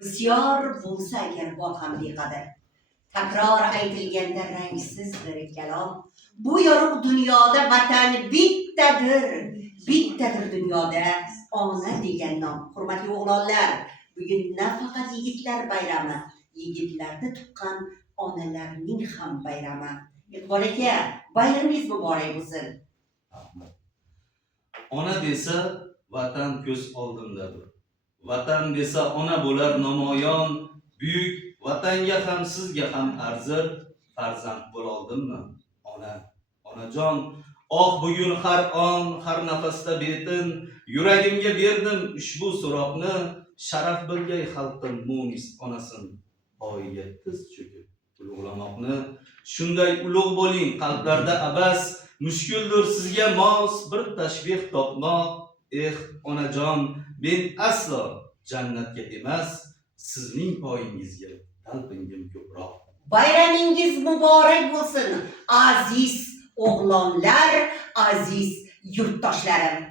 Bisyor bo'lsa agar bor ham beqadr, takror aytilganda rangsizdir kalom. Bu yorug' dunyoda vatan bittadir, bittadir dunyoda ona degan nom. Hurmatli o'g'lonlar, bugun nafaqat yigitlar bayrami, yigitlarni tuqqan onalarning ham bayrami. Iqbol aka, bayramingiz muborak bo'lsin. Ona desa vatan ko'z oldimdadir. Vatan desa ona bo'lar namoyon, buyuk vatanga ham sizga ham arzir, farzand bo'loldimmi? Onajon, bugun har on, har nafasda betin, yuragimga berdim ushbu so'roqni, sharaf bilgay xalqim munis onasin, oyiga tiz cho'kib ulug'lamoqni. Shunday ulug' bo'ling qalblarda abas, mushkuldir sizga mos bir tashbih topmoq. Onajon, men aslo jannatga emas, sizning poyingizga talpingim ko'proq. Bayramingiz muborak bo'lsin, aziz o'g'lonlar, aziz yurtdoshlarim.